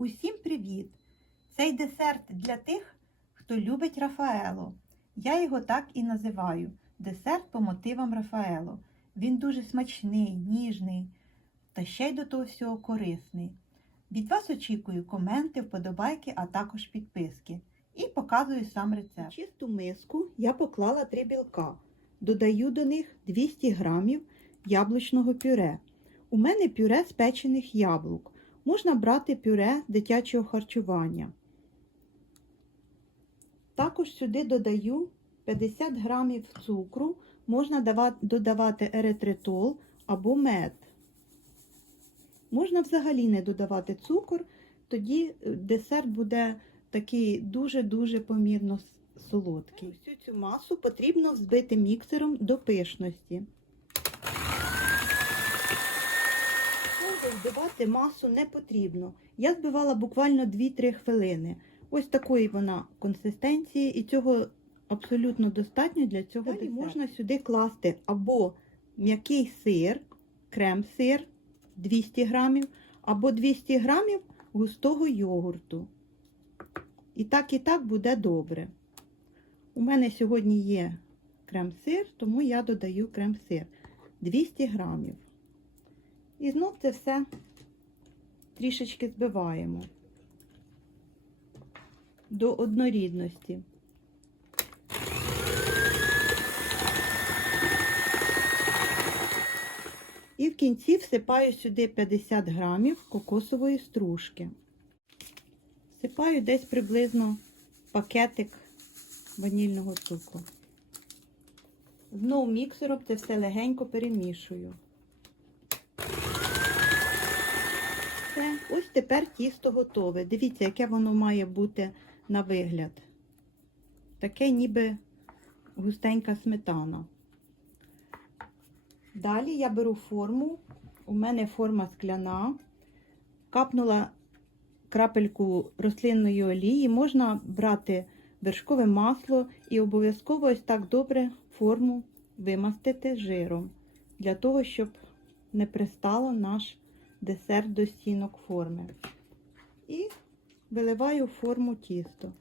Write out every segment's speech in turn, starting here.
Усім привіт! Цей десерт для тих, хто любить Рафаело. Я його так і називаю десерт по мотивам Рафаело. Він дуже смачний, ніжний та ще й до того всього корисний. Від вас очікую коменти, вподобайки, а також підписки. І показую сам рецепт. Чисту миску я поклала три білка. Додаю до них 200 грамів яблучного пюре. У мене пюре з печених яблук. Можна брати пюре дитячого харчування. Також сюди додаю 50 грамів цукру, можна додавати еритритол або мед. Можна взагалі не додавати цукор, тоді десерт буде такий дуже-дуже помірно солодкий. Всю цю масу потрібно взбити міксером до пишності. Збивати масу не потрібно. Я збивала буквально 2-3 хвилини. Ось такої вона консистенції, і цього абсолютно достатньо для цього. Далі десерту. можна сюди класти або м'який сир, крем-сир 200 грамів, або 200 грамів густого йогурту. І так, і так буде добре. У мене сьогодні є крем-сир, тому я додаю крем-сир 200 грамів. І знов це все трішечки збиваємо до однорідності. І в кінці всипаю сюди 50 грамів кокосової стружки. Всипаю десь приблизно пакетик ванільного цукру. Знову міксером це все легенько перемішую. Все, ось тепер тісто готове. Дивіться, яке воно має бути на вигляд. Таке ніби густенька сметана. Далі я беру форму, у мене форма скляна, капнула крапельку рослинної олії, можна брати вершкове масло і обов'язково ось так добре форму вимастити жиром, для того, щоб не пристало наш десерт до стінок форми. І виливаю в форму тісто.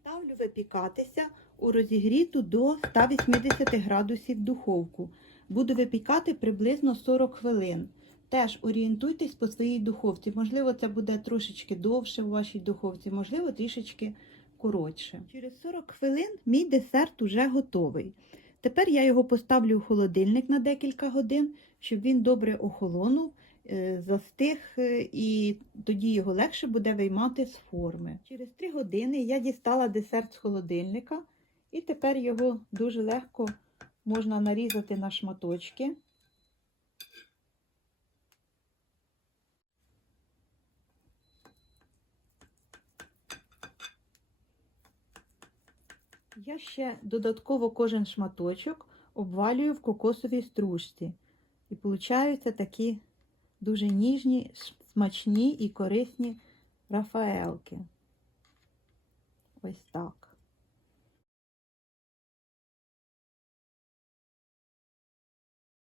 Ставлю випікатися у розігріту до 180 градусів духовку. Буду випікати приблизно 40 хвилин. Теж орієнтуйтесь по своїй духовці. Можливо, це буде трошечки довше у вашій духовці, можливо, трішечки коротше. Через 40 хвилин мій десерт уже готовий. Тепер я його поставлю в холодильник на декілька годин, щоб він добре охолонув, застиг, і тоді його легше буде виймати з форми. Через 3 години я дістала десерт з холодильника, і тепер його дуже легко можна нарізати на шматочки. Я ще додатково кожен шматочок обвалюю в кокосовій стружці. І получаються такі дуже ніжні, смачні і корисні рафаелки. Ось так.